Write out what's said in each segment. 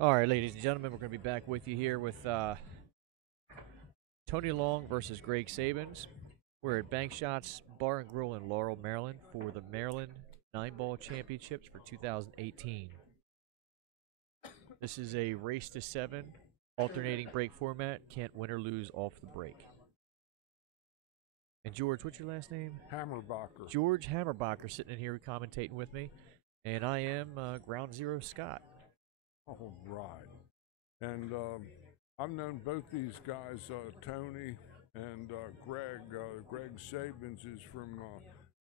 All right, ladies and gentlemen, we're going to be back with you here with Tony Long versus Greg Sabins. We're at Bank Shots Bar and Grill in Laurel, Maryland for the Maryland 9-Ball Championships for 2018. This is a race to 7 alternating break format. Can't win or lose off the break. And George, what's your last name? Hammerbacher. George Hammerbacher sitting in here commentating with me. And I am Ground Zero Scott. All right. And I've known both these guys, Tony and Greg. Greg Sabins is from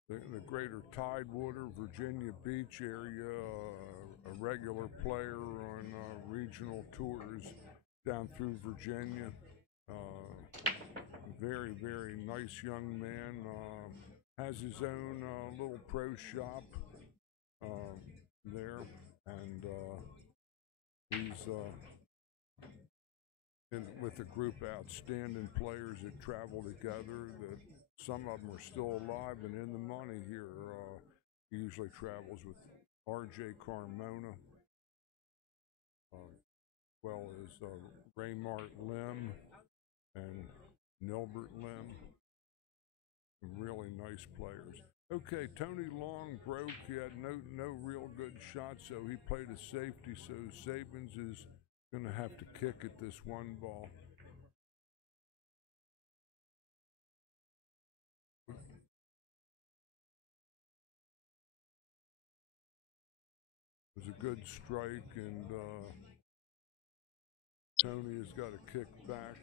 the greater Tidewater, Virginia Beach area, a regular player on regional tours down through Virginia. Very, very nice young man. Has his own little pro shop there, and he's with a group of outstanding players that travel together. That some of them are still alive and in the money here. He usually travels with R.J. Carmona, as well as Raymart Lim and Nilbert Lim. Some really nice players. Okay, Tony Long broke. He had no real good shots, so he played a safety. So Sabins is going to have to kick at this one ball. It was a good strike, and Tony has got to kick back.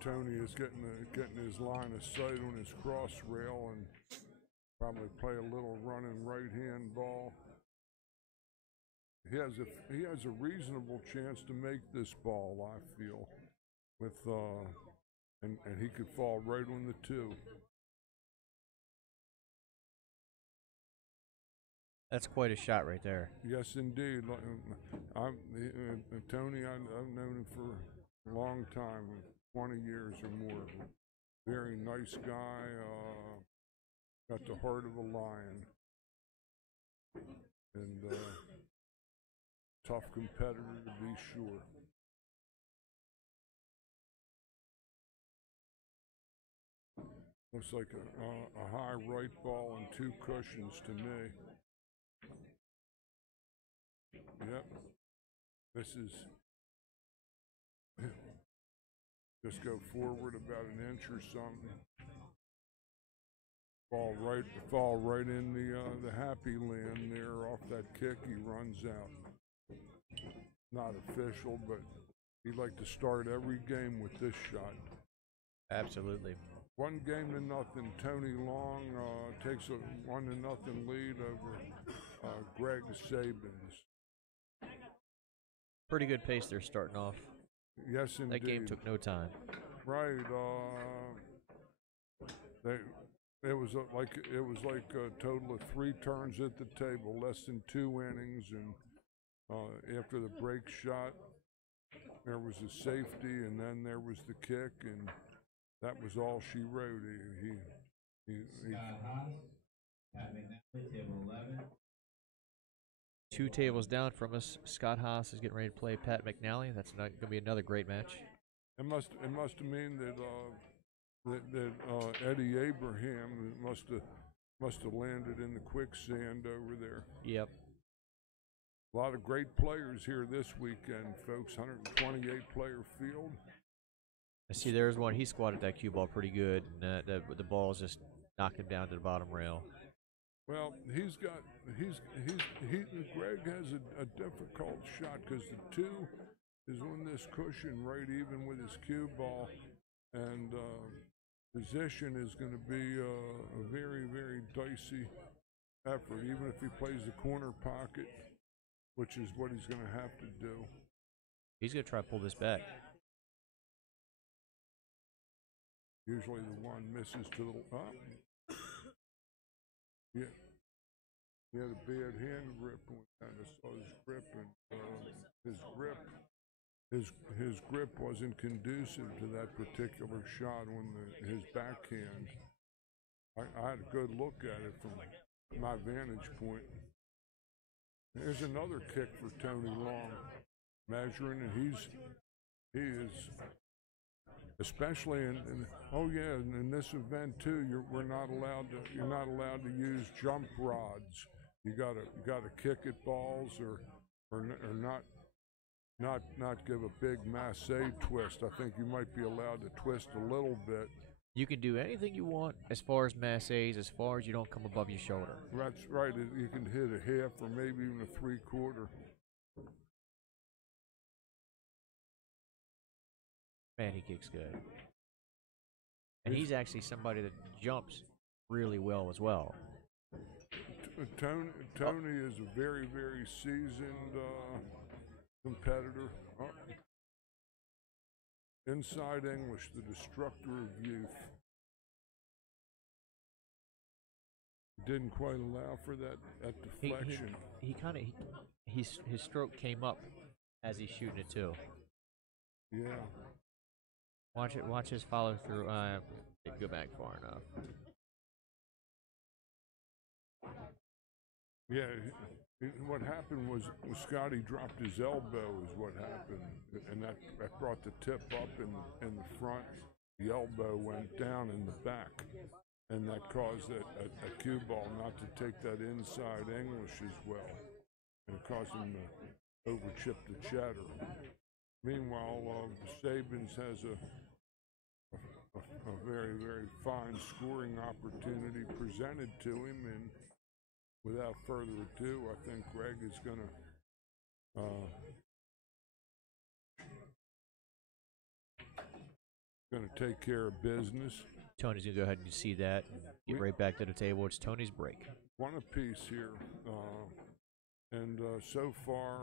Tony is getting his line of sight on his cross rail and probably play a little running right hand ball. He has a reasonable chance to make this ball, I feel, with and he could fall right on the 2. That's quite a shot right there. Yes, indeed. Tony, I've known him for a long time, 20 years or more. Very nice guy. Got the heart of a lion, and tough competitor to be sure. Looks like a high right ball and 2 cushions to me. Yep. This is just go forward about an inch or something. Fall right in the happy land there off that kick. He runs out. Not official, but he'd like to start every game with this shot. Absolutely. 1 game to nothing. Tony Long takes a 1-0 lead over Greg Sabins. Pretty good pace they're starting off. Yes, indeed. That game took no time. Right. It was like a total of 3 turns at the table, less than 2 innings, and after the break shot, there was a safety, and then there was the kick, and that was all she wrote. Pat Mcnally, table 11. 2 tables down from us, Scott Haas is getting ready to play Pat Mcnally. That's going to be another great match. It must mean that Eddie Abraham must have landed in the quicksand over there. Yep. A lot of great players here this weekend, folks. 128 player field. I see there's one. He squatted that cue ball pretty good, and the ball is just knocked him down to the bottom rail. Well, Greg has a difficult shot because the 2 is on this cushion right even with his cue ball, and position is going to be a very, very dicey effort, even if he plays the corner pocket, which is what he's going to have to do. He's going to try to pull this back. Usually the 1 misses to the yeah. He had a bad hand grip on that. I saw his grip, and his grip his grip wasn't conducive to that particular shot when his backhand. I had a good look at it from my vantage point. There's another kick for Tony Long, measuring, and he is, especially in this event too. You're not allowed to use jump rods. You gotta kick at balls or not give a big masse twist. I think you might be allowed to twist a little bit. You can do anything you want as far as masses, as far as you don't come above your shoulder. That's right. You can hit a half or maybe even a 3/4. Man, he kicks good. And he's actually somebody that jumps really well as well. Tony is a very, very seasoned competitor. Inside English, the destructor of youth. Didn't quite allow for that deflection. His stroke came up as he's shooting it too. Yeah. Watch his follow through. Didn't go back far enough. Yeah. What happened was Scotty dropped his elbow is what happened, and that brought the tip up in the front. The elbow went down in the back, and that caused a cue ball not to take that inside English as well, and it caused him to overchip the chatter. Meanwhile, Sabins has a very, very fine scoring opportunity presented to him, and without further ado, I think Greg is going to take care of business. Tony's going to go ahead and see that and get right back to the table. It's Tony's break. One apiece here, and so far,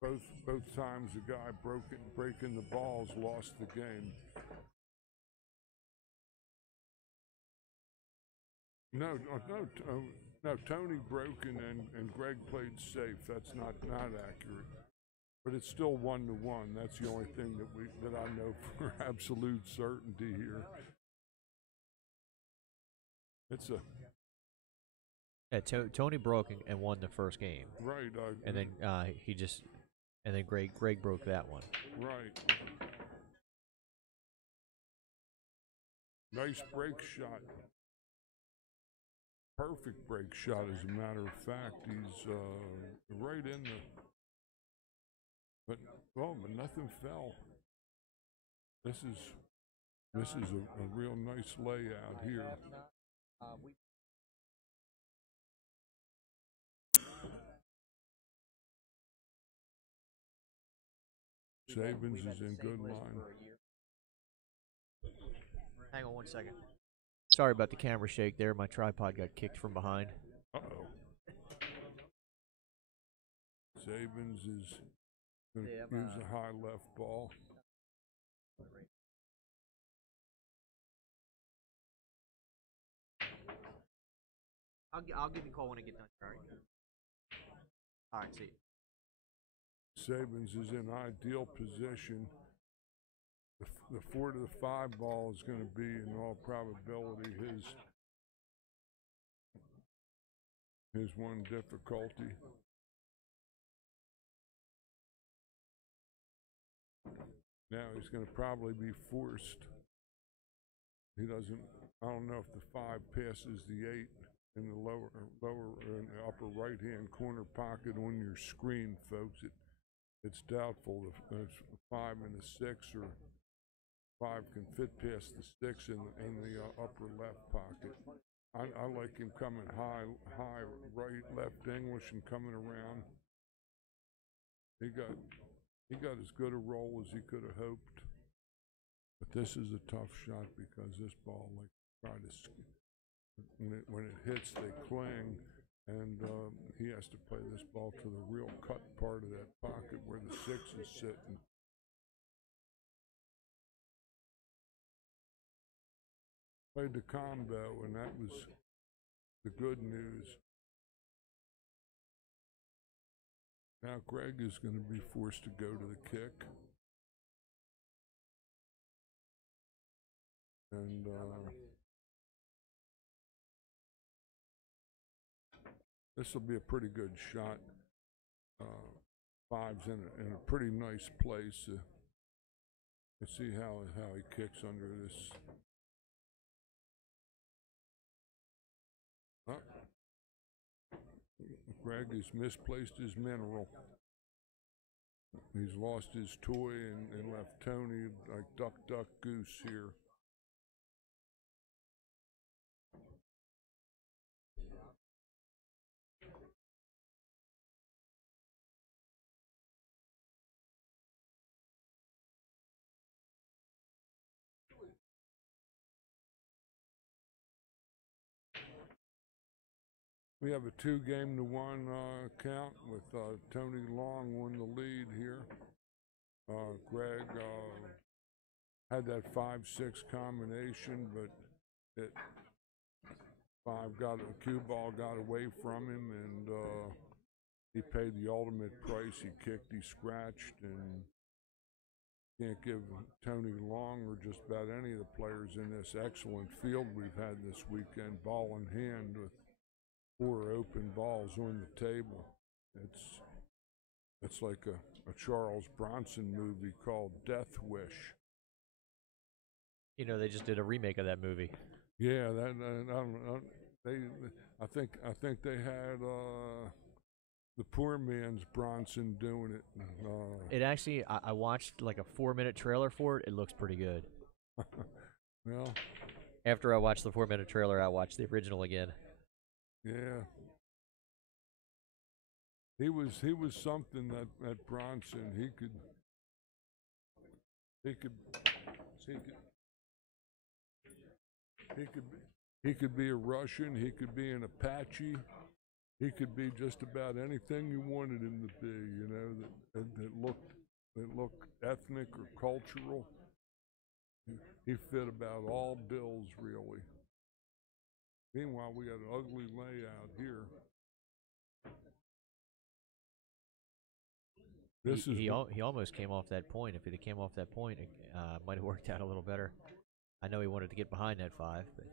both times the guy breaking the balls lost the game. No, Tony broke and Greg played safe. That's not accurate, but it's still 1-1. That's the only thing that I know for absolute certainty here. It's a Tony broke and won the first game. Right. And then Greg broke that one. Right. Nice break shot. Perfect break shot, as a matter of fact. He's right in but nothing fell. This is a real nice layout here. Sabins is in good line. Hang on 1 second. Sorry about the camera shake there. My tripod got kicked from behind. Uh-oh. Sabins is going to use a high left ball. I'll give you a call when I get done. All right, see you. Sabins is in ideal position. The 4 to the 5 ball is going to be, in all probability, his one difficulty. Now he's going to probably be forced. I don't know if the 5 passes the 8 in the lower in the upper right hand corner pocket on your screen, folks. It's doubtful if it's 5 and a 6, or 5 can fit past the 6 in the upper left pocket. I like him coming high, right, left English, and coming around. He got as good a roll as he could have hoped. But this is a tough shot because this ball, when it hits, they cling, and he has to play this ball to the real cut part of that pocket where the 6 is sitting. Played the combo, and that was the good news. Now Greg is going to be forced to go to the kick. And this will be a pretty good shot. Five's in a pretty nice place. Let's see how he kicks under this. Greg has misplaced his mineral. He's lost his toy and left Tony like duck, duck, goose here. We have a 2-game-to-1 count with Tony Long won the lead here. Greg had that 5-6 combination, but cue ball got away from him, and he paid the ultimate price. He kicked, he scratched, and can't give Tony Long or just about any of the players in this excellent field we've had this weekend ball in hand with 4 open balls on the table. It's like a Charles Bronson movie called Death Wish. You know, they just did a remake of that movie. Yeah, I think they had the poor man's Bronson doing it. It actually, I watched like a 4-minute trailer for it. It looks pretty good. Well, after I watched the 4-minute trailer, I watched the original again. Yeah. He was something that Bronson. He could be a Russian, he could be an Apache, he could be just about anything you wanted him to be, you know, that looked ethnic or cultural. He fit about all bills, really. Meanwhile, we got an ugly layout here. He almost came off that point. If he came off that point, it might have worked out a little better. I know he wanted to get behind that 5, but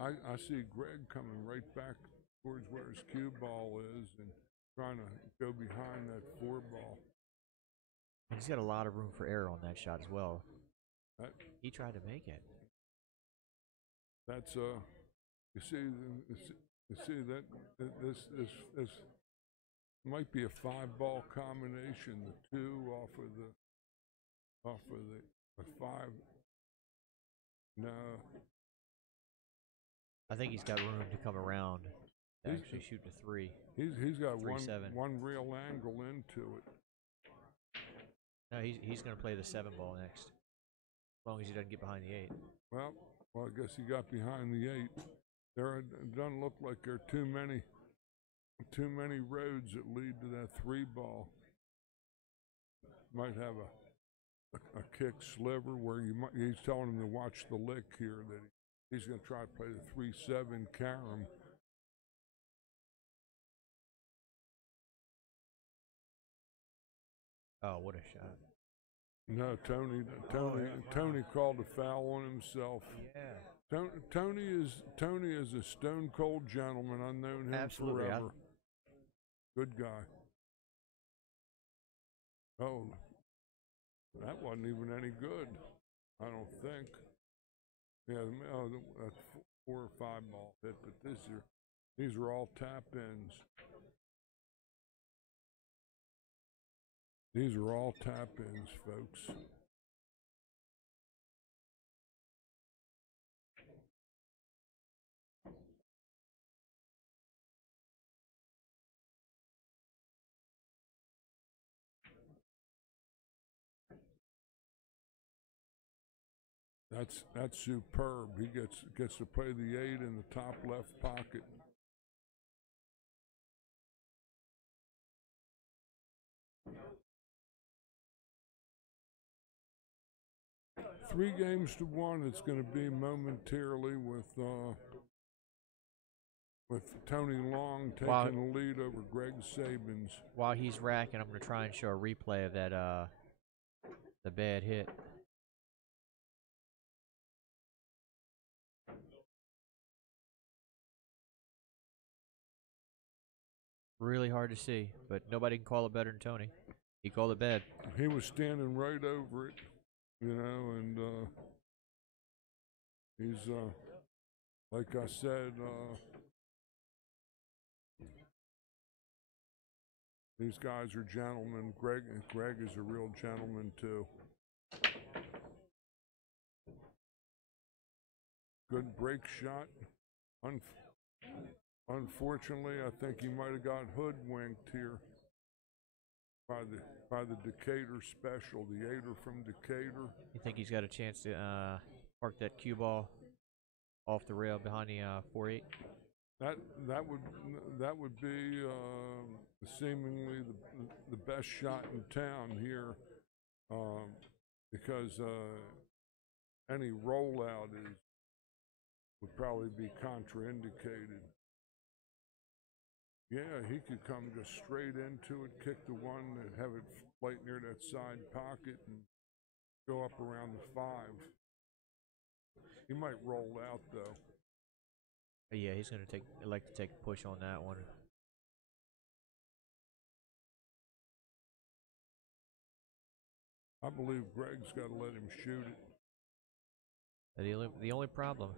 I see Greg coming right back towards where his cue ball is and trying to go behind that 4 ball. He's got a lot of room for error on that shot as well. He tried to make it. That's you see that this might be a 5-ball combination. The 2 off of the 5. No. I think he's got room to come around to actually shoot the 3. He's got 3-7. one real angle into it. No, he's going to play the 7 ball next, as long as he doesn't get behind the 8. Well, I guess he got behind the 8. It doesn't look like there are too many roads that lead to that 3 ball. Might have a kick sliver where he's telling him to watch the lick here, that he's going to try to play the 3-7 carom. Oh, what a shot! No, Tony called a foul on himself. Yeah. Tony is a stone cold gentleman. I've known him Absolutely, forever. Good guy. Oh, that wasn't even any good. I don't think. Yeah, that's 4 or 5 ball hit, but these are all tap ins. These are all tap ins, folks. That's superb. He gets to play the 8 in the top left pocket. Three games to 1. It's going to be momentarily with with Tony Long taking Wow. the lead over Greg Sabins. While he's racking, I'm going to try and show a replay of that, the bad hit. Really hard to see, but nobody can call it better than Tony. He called it bad. He was standing right over it, you know, and he's, like I said, these guys are gentlemen. Greg is a real gentleman, too. Good break shot. Unfortunately, I think he might have got hoodwinked here by the Decatur special, the aider from Decatur. You think he's got a chance to park that cue ball off the rail behind the 4-8? That would be seemingly the best shot in town here, because any rollout would probably be contraindicated. Yeah, he could come just straight into it, kick the one, and have it right near that side pocket, and go up around the 5. He might roll out though. Yeah, he's going to elect to take a push on that one. I believe Greg's got to let him shoot it. The only problem,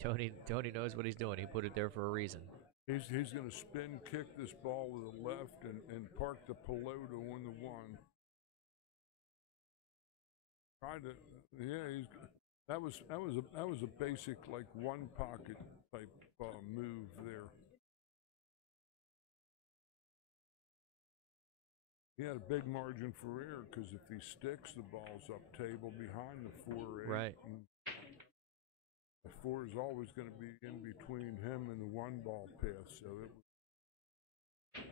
Tony knows what he's doing. He put it there for a reason. He's going to spin kick this ball with the left and park the pelota on the 1. That was a basic like one pocket type move there. He had a big margin for error because if he sticks, the ball's up table behind the 4-8. Right. The 4 is always going to be in between him and the 1-ball pass, so it was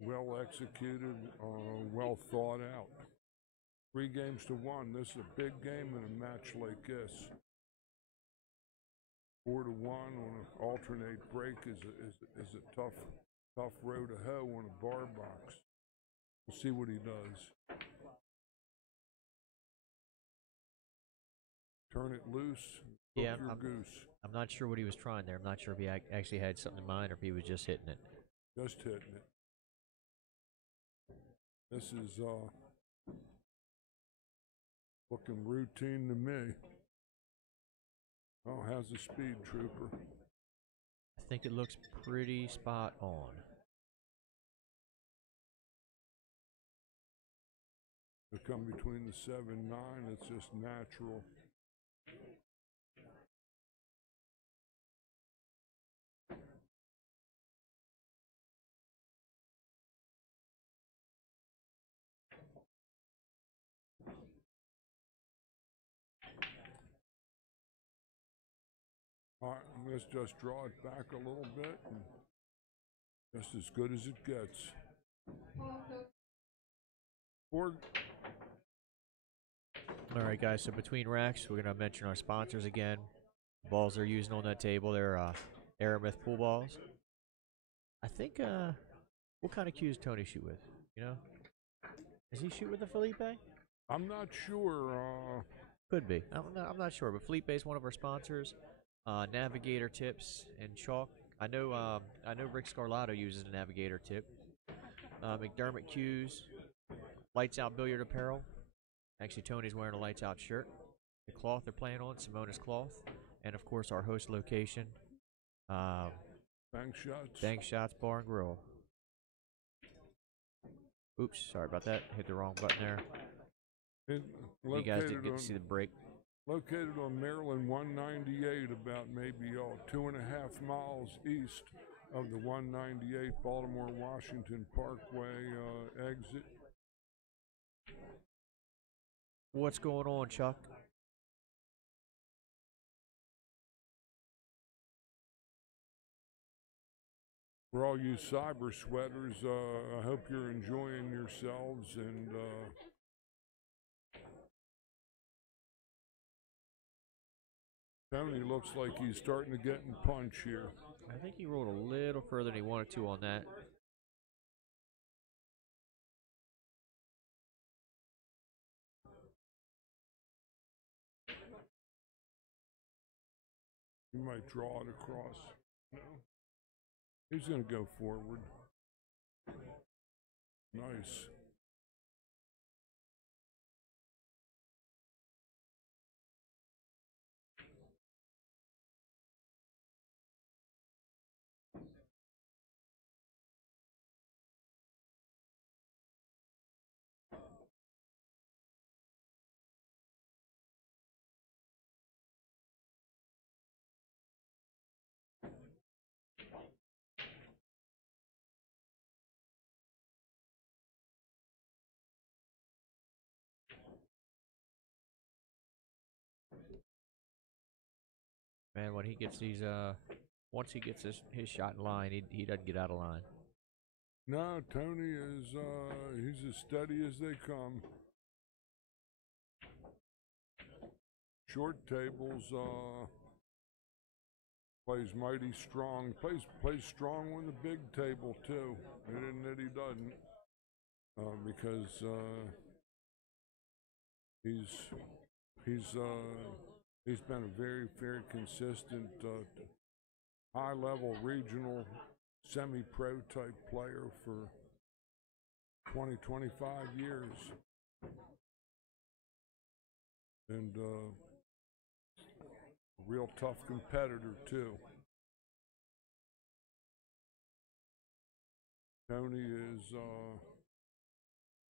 well executed, well thought out. 3 games to 1. This is a big game in a match like this. 4 to 1 on an alternate break is a tough row to hoe on a bar box. We'll see what he does. Turn it loose. Yeah, goose. I'm not sure what he was trying there. I'm not sure if he actually had something in mind or if he was just hitting it. Just hitting it. This is looking routine to me. Oh, how's the speed, Trooper? I think it looks pretty spot on. To come between the 7-9, it's just natural. All right, let's just draw it back a little bit, and just as good as it gets. All right, guys, so between racks, we're going to mention our sponsors again. Balls they're using on that table, they're Aramith pool balls. I think, what kind of cues Tony shoot with, you know? Does he shoot with the Felipe? I'm not sure. Could be. I'm not sure, but Felipe is one of our sponsors. Navigator tips and chalk. I know Rick Scarlato uses a Navigator tip. McDermott cues, Lights Out Billiard Apparel. Actually, Tony's wearing a Lights Out shirt. The cloth they're playing on, Simona's cloth, and of course our host location, Bank Shots Bar and Grill. Oops, sorry about that. Hit the wrong button there. You guys didn't get to see the break. Located on Maryland 198, about maybe 2.5 miles east of the 198 Baltimore-Washington Parkway exit. What's going on, Chuck? For all you cyber sweaters, I hope you're enjoying yourselves, and Tony looks like he's starting to get in punch here. I think he rolled a little further than he wanted to on that. He might draw it across. No. He's going to go forward. Nice. Man, when he gets these, once he gets his shot in line, he doesn't get out of line. No, Tony is, he's as steady as they come. Short tables, plays mighty strong. Plays strong on the big table too. It isn't that he doesn't, because he's been a very consistent, high-level regional semi-pro type player for 20-25 years, and a real tough competitor too. Tony is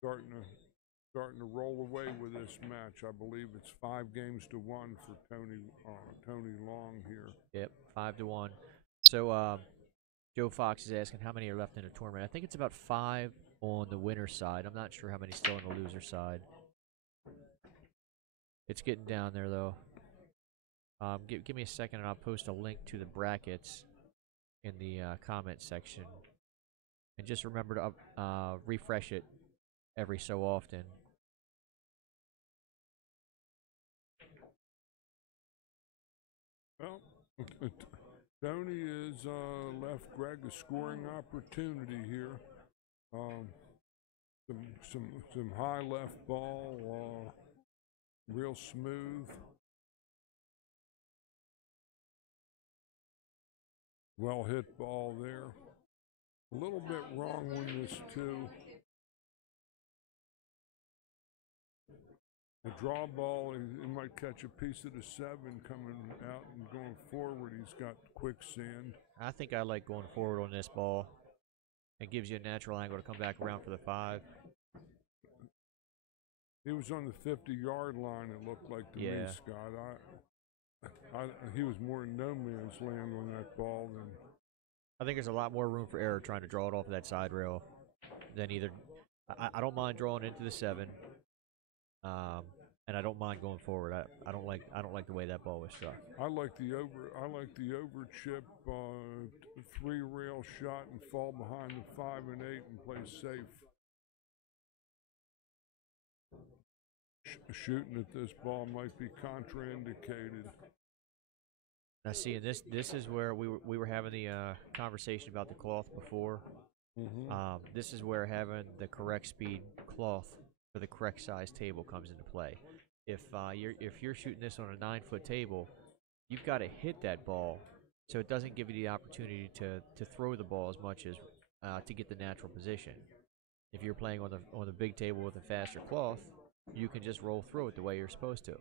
starting to roll away with this match. I believe it's 5-1 for Tony Long here. Yep, 5-1. So Joe Fox is asking how many are left in the tournament. I think it's about 5 on the winner's side. I'm not sure how many still on the loser's side. It's getting down there though. Give me a second and I'll post a link to the brackets in the comment section. And just remember to refresh it every so often. Well, Tony is left Greg a scoring opportunity here. Some high left ball, real smooth. Well hit ball there. A little bit wrong on this too. A draw ball, he might catch a piece of the 7 coming out and going forward. He's got quicksand. I think I like going forward on this ball. It gives you a natural angle to come back around for the 5. He was on the 50-yard line, it looked like to me, Scott. He was more in no man's land on that ball than... I think there's a lot more room for error trying to draw it off of that side rail than either. I don't mind drawing into the 7, and I don't mind going forward. I don't like the way that ball was struck. I like the over chip 3 rail shot and fall behind the 5 and 8 and play safe. Shooting at this ball might be contraindicated. Now, see, this is where we were having the conversation about the cloth before. Mm-hmm. This is where having the correct speed cloth for the correct size table comes into play. If you're shooting this on a 9-foot table, you've got to hit that ball, so it doesn't give you the opportunity to throw the ball as much as to get the natural position. If you're playing on the big table with a faster cloth, you can just roll through it the way you're supposed to.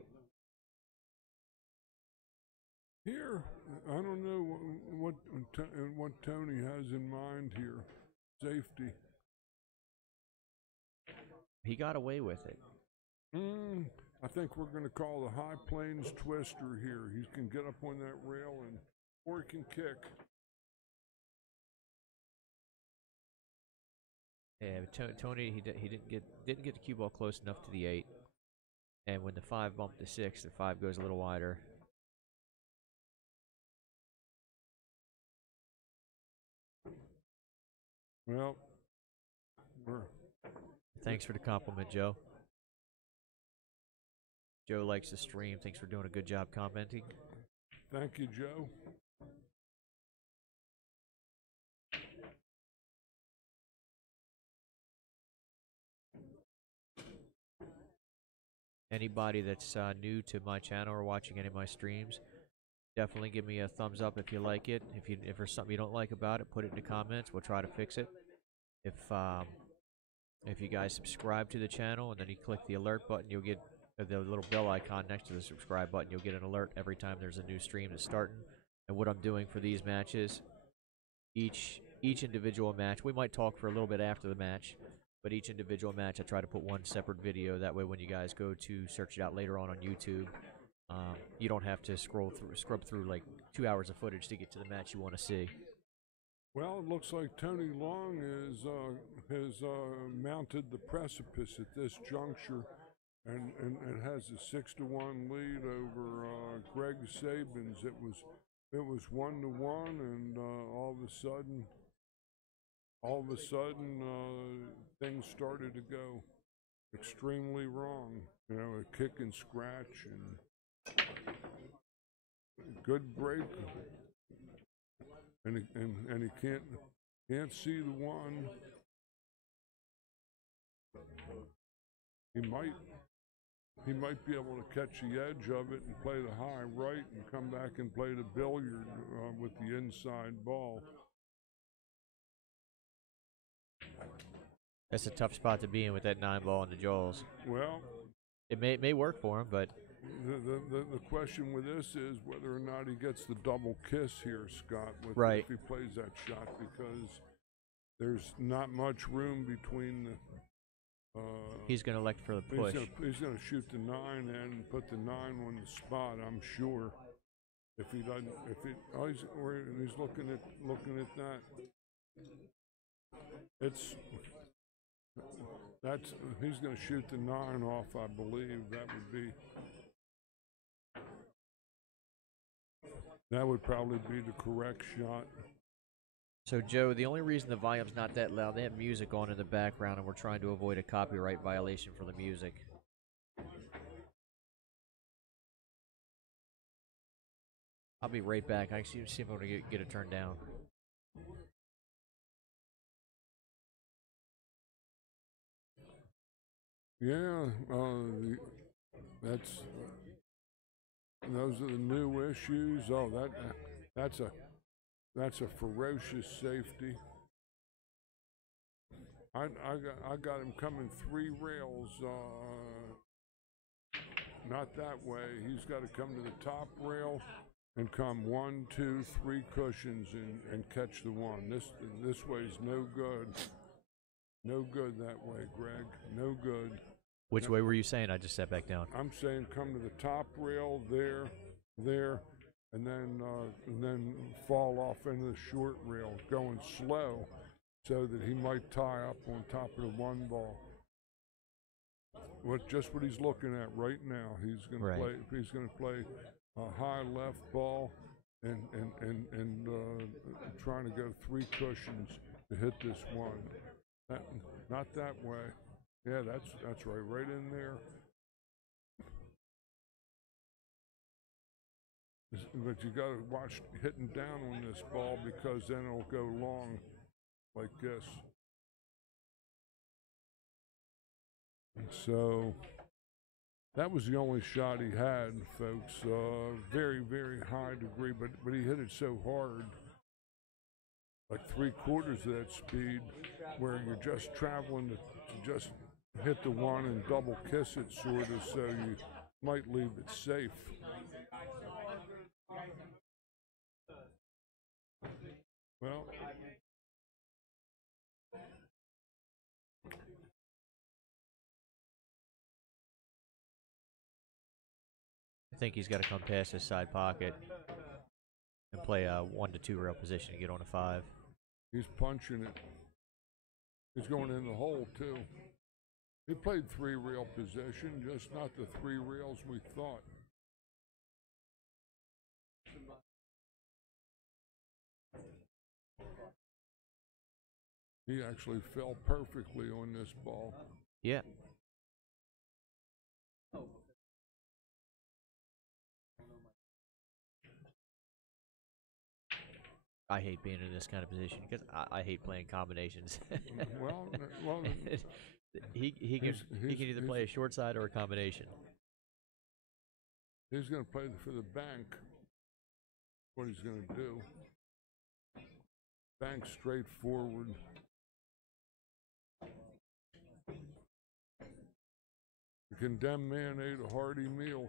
Here, I don't know what Tony has in mind here. Safety. He got away with it. I think we're going to call the High Plains Twister here. He can get up on that rail or he can kick. Yeah, Tony he didn't get the cue ball close enough to the 8, and when the 5 bumped the 6, the 5 goes a little wider. Well, thanks for the compliment, Joe. Joe likes the stream. Thanks for doing a good job commenting. Thank you, Joe. Anybody that's new to my channel or watching any of my streams, definitely give me a thumbs up if you like it. If there's something you don't like about it, put it in the comments. We'll try to fix it. If you guys subscribe to the channel and then you click the alert button, you'll get the little bell icon next to the subscribe button. You'll get an alert every time there's a new stream that's starting. And what I'm doing for these matches, each individual match, we might talk for a little bit after the match, but each individual match I try to put one separate video. That way when you guys go to search it out later on YouTube, you don't have to scrub through like 2 hours of footage to get to the match you want to see. Well, it looks like Tony Long has mounted the precipice at this juncture, and has a 6-1 lead over Greg Sabins. It was 1-1, and all of a sudden, things started to go extremely wrong. You know, a kick and scratch and good break. And he can't see the one. He might be able to catch the edge of it and play the high right and come back and play the billiard with the inside ball. That's a tough spot to be in with that 9-ball in the jaws. Well, it may work for him, but the question with this is whether or not he gets the double kiss here, Scott, right, if he plays that shot, because there's not much room between the. He's going to elect for the push. He's going to shoot the 9 and put the 9 on the spot, I'm sure. If he doesn't, he's looking at that. He's going to shoot the 9 off, I believe. That would probably be the correct shot. So, Joe, the only reason the volume's not that loud, they have music on in the background, and we're trying to avoid a copyright violation for the music. I'll be right back. I see if I'm going to get it turned down. Yeah, those are the new issues. Oh, that's a ferocious safety. I got him coming 3 rails. Not that way. He's got to come to the top rail and come 1, 2, 3 cushions and catch the 1. This way's no good. No good that way, Greg. No good. Which way were you saying? I just sat back down. I'm saying come to the top rail there, and then fall off into the short rail, going slow, so that he might tie up on top of the 1 ball. Just what he's looking at right now. He's going to play. He's going to play a high left ball and trying to go 3 cushions to hit this 1. Not that way. Yeah, that's right in there. But you got to watch hitting down on this ball, because then it'll go long like this. And so that was the only shot he had, folks. Very, very high degree, but he hit it so hard, like 3/4 of that speed, where you're just traveling to just hit the 1 and double kiss it, sort of, so you might leave it safe. Well, I think he's got to come past his side pocket and play a 1 to 2 rail position to get on a 5. He's punching it. He's going in the hole too. He played 3 rail position, just not the 3 rails we thought. He actually fell perfectly on this ball. Yeah. I hate being in this kind of position because I hate playing combinations. Well, well, he can either play a short side or a combination. he's going to play for the bank. What he's going to do? Bank straightforward. The condemned man ate a hearty meal.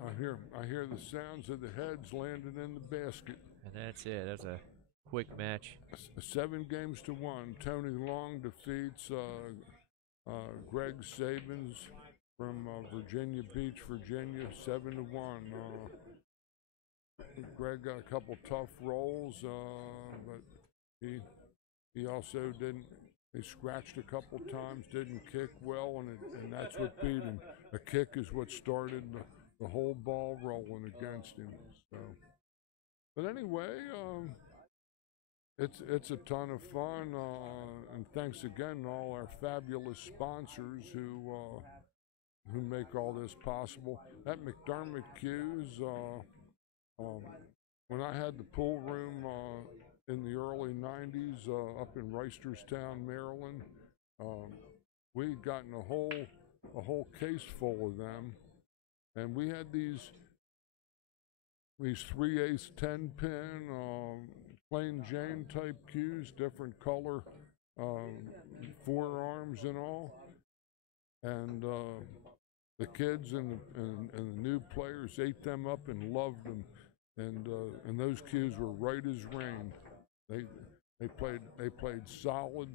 I hear the sounds of the heads landing in the basket. And that's it. That's a quick match. 7 games to 1. Tony Long defeats Greg Sabins from Virginia Beach, Virginia, 7 to 1. Greg got a couple tough rolls, but he also didn't. He scratched a couple times, didn't kick well, and that's what beat him. A kick is what started the whole ball rolling against him. So, but anyway, it's a ton of fun, and thanks again to all our fabulous sponsors who make all this possible. That McDermott Cues, when I had the pool room in the early 90s up in Reisterstown, Maryland, we'd gotten a whole case full of them, and we had these 3/8 10-pin plain Jane type cues, different color forearms and all, and the kids and the new players ate them up and loved them, and those cues were right as rain. They played solid.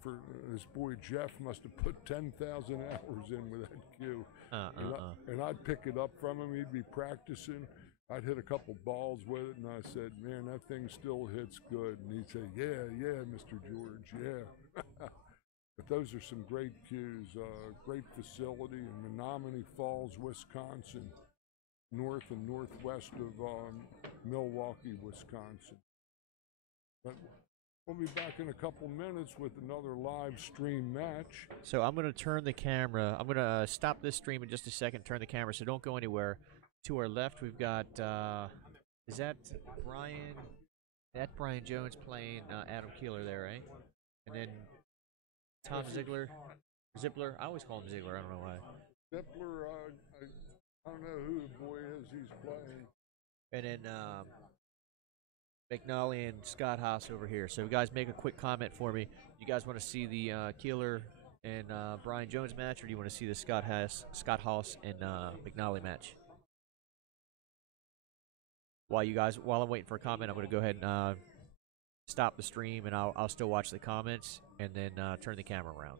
For this boy Jeff must have put 10,000 hours in with that cue, and I'd pick it up from him. He'd be practicing. I'd hit a couple balls with it, and I said, "Man, that thing still hits good." And he'd say, "Yeah, Mr. George, yeah." But those are some great cues. Great facility in Menominee Falls, Wisconsin, north and northwest of Milwaukee, Wisconsin. But we'll be back in a couple minutes with another live stream match. So I'm going to turn the camera. I'm going to stop this stream in just a second, turn the camera, so don't go anywhere. To our left, we've got, is that Brian? That's Brian Jones playing Adam Keeler there, right? And then Tom Zippler. I always call him Ziggler, I don't know why. Zippler, I don't know who the boy is he's playing. And then Mcnally and Scott Haas over here. So guys, make a quick comment for me. You guys want to see the Keeler and Brian Jones match, or do you want to see the Scott Haas and McNally match? While I'm waiting for a comment, I'm going to go ahead and stop the stream, and I'll still watch the comments, and then turn the camera around.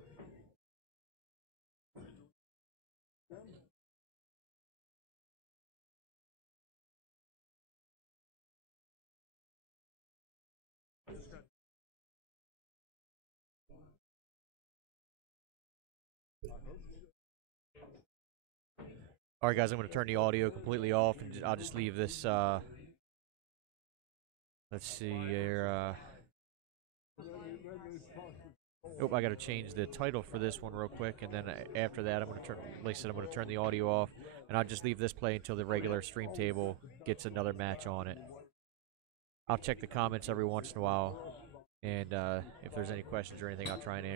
All right, guys, I'm going to turn the audio completely off, and I'll just leave this. Let's see here. Oh, I got to change the title for this one real quick, and then after that, I'm going to turn the audio off, and I'll just leave this play until the regular stream table gets another match on it. I'll check the comments every once in a while, and if there's any questions or anything, I'll try and